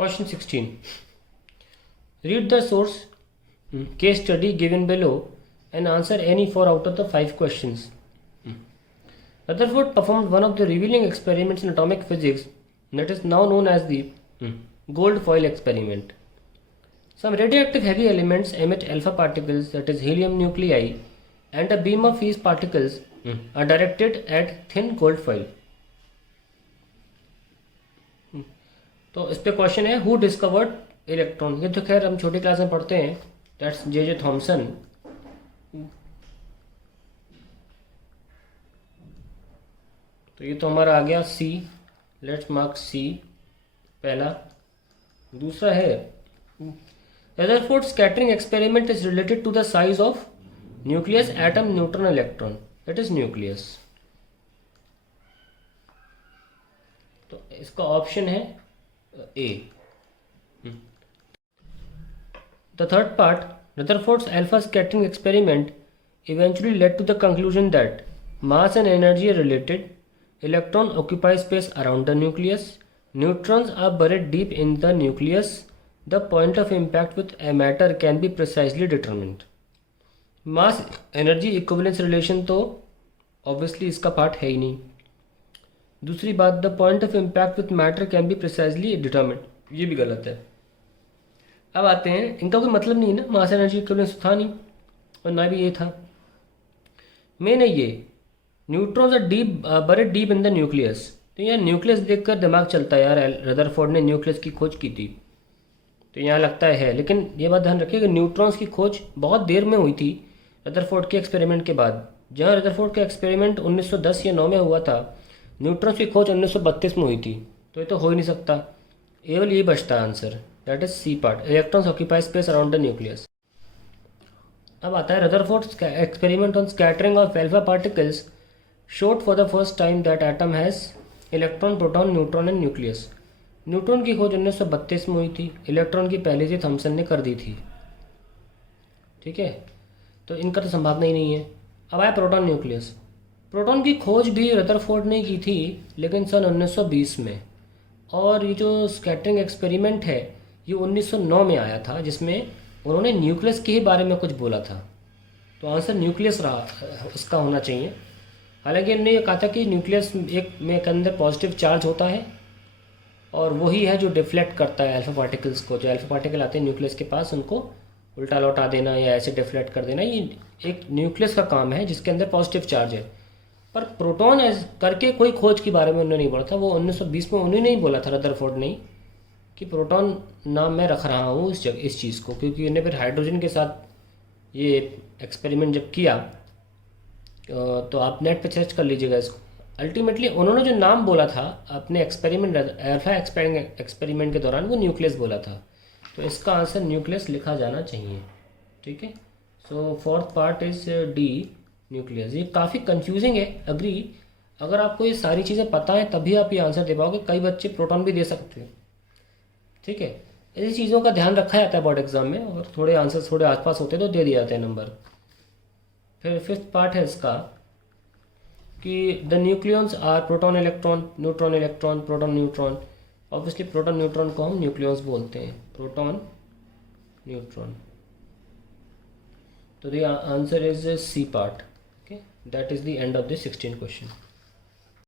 Question 16. Read the source case study given below and answer any 4 out of the 5 questions. Rutherford performed one of the revealing experiments in atomic physics that is now known as the gold foil experiment. Some radioactive heavy elements emit alpha particles, that is helium nuclei, and a beam of these particles are directed at thin gold foil. तो इस पे question है who discovered electron. ये तो खैर हम छोटी class में पढ़ते हैं, दैट्स जे थॉमसन. तो ये तो हमारा आ गया सी. लेट्स मार्क सी पहला. दूसरा है Rutherford scattering experiment is related to the size of nucleus, atom, neutron, electron. It is nucleus. तो इसका ऑप्शन है A. The third part, Rutherford's alpha scattering experiment eventually led to the conclusion that mass and energy are related. Electron occupy space around the nucleus. Neutrons are buried deep in the nucleus. The point of impact with a matter can be precisely determined. Mass energy equivalence relation तो obviously इसका part है ही नहीं. दूसरी बात, the point of impact with matter can be precisely determined, ये भी गलत है. अब आते हैं, इनका कोई मतलब नहीं है ना, मास एनर्जी इक्विवेलेंस था नहीं और ना भी ये था. मेन है ये neutrons are deep buried deep in the nucleus. तो यहाँ न्यूक्लियस देखकर दिमाग चलता है यार रदरफोर्ड ने न्यूक्लियस की खोज की थी, तो यहाँ लगता है. लेकिन ये बात ध्यान रखिए कि न्यूट्रॉन्स की खोज बहुत देर में हुई थी रदरफोर्ड के एक्सपेरिमेंट के बाद. जहाँ रदरफोर्ड का एक्सपेरिमेंट 1910 या 9 में हुआ था, न्यूट्रॉन्स की खोज 1932 में हुई थी. तो ये तो हो ही नहीं सकता. केवल यही बचता है answer, that is C part. Electrons occupy space around the nucleus. अब आता है Rutherford experiment on scattering of alpha particles showed for the first time that atom has electron, proton, neutron and nucleus. Neutron की खोज 1932 में हुई थी. Electron की पहले से थॉमसन ने कर दी थी. ठीक है, तो इनका तो संभावना ही नहीं है. अब आया प्रोटॉन, न्यूक्लियस. प्रोटॉन की खोज भी रदरफोर्ड ने की थी, लेकिन सन 1920 में. और ये जो स्कैटरिंग एक्सपेरिमेंट है ये 1909 में आया था, जिसमें उन्होंने न्यूक्लियस के ही बारे में कुछ बोला था. तो आंसर न्यूक्लियस रहा इसका होना चाहिए. हालांकि इन्होंने ये कहा था कि न्यूक्लियस एक में के अंदर पॉजिटिव चार्ज होता है और वही है जो डिफ्लेक्ट करता है अल्फा पार्टिकल्स को. जो अल्फा पार्टिकल आते हैं न्यूक्लियस के पास, उनको उल्टा लौटा देना या ऐसे डिफ्लेक्ट कर देना, ये एक न्यूक्लियस का काम है जिसके अंदर पॉजिटिव चार्ज है. पर प्रोटॉन करके कोई खोज के बारे में उन्होंने नहीं बोला था. वो 1920 में उन्होंने नहीं बोला था रदरफोर्ड ने कि प्रोटॉन नाम मैं रख रहा हूँ इस चीज़ को, क्योंकि उन्होंने फिर हाइड्रोजन के साथ ये एक्सपेरिमेंट जब किया, तो आप नेट पे सर्च कर लीजिएगा इसको. अल्टीमेटली उन्होंने जो नाम बोला था अपने एक्सपेरिमेंट अल्फा एक्सपेरिमेंट के दौरान, वो न्यूक्लियस बोला था. तो इसका आंसर न्यूक्लियस लिखा जाना चाहिए. ठीक है, so fourth part is D, nucleus. ये काफ़ी कंफ्यूजिंग है, अग्री. अगर आपको ये सारी चीज़ें पता है तभी आप ये आंसर दे पाओगे. कई बच्चे प्रोटॉन भी दे सकते हैं. ठीक है, ऐसी चीज़ों का ध्यान रखा जाता है बोर्ड एग्जाम में. अगर थोड़े आंसर थोड़े आसपास होते तो दे दिए जाते हैं नंबर. फिर फिफ्थ पार्ट है इसका कि the nucleons are proton, electron, neutron, electron, proton, neutron. Obviously proton neutron को हम न्यूक्लियंस बोलते हैं. Proton, neutron. तो the answer is C part. That is the end of the 16th question.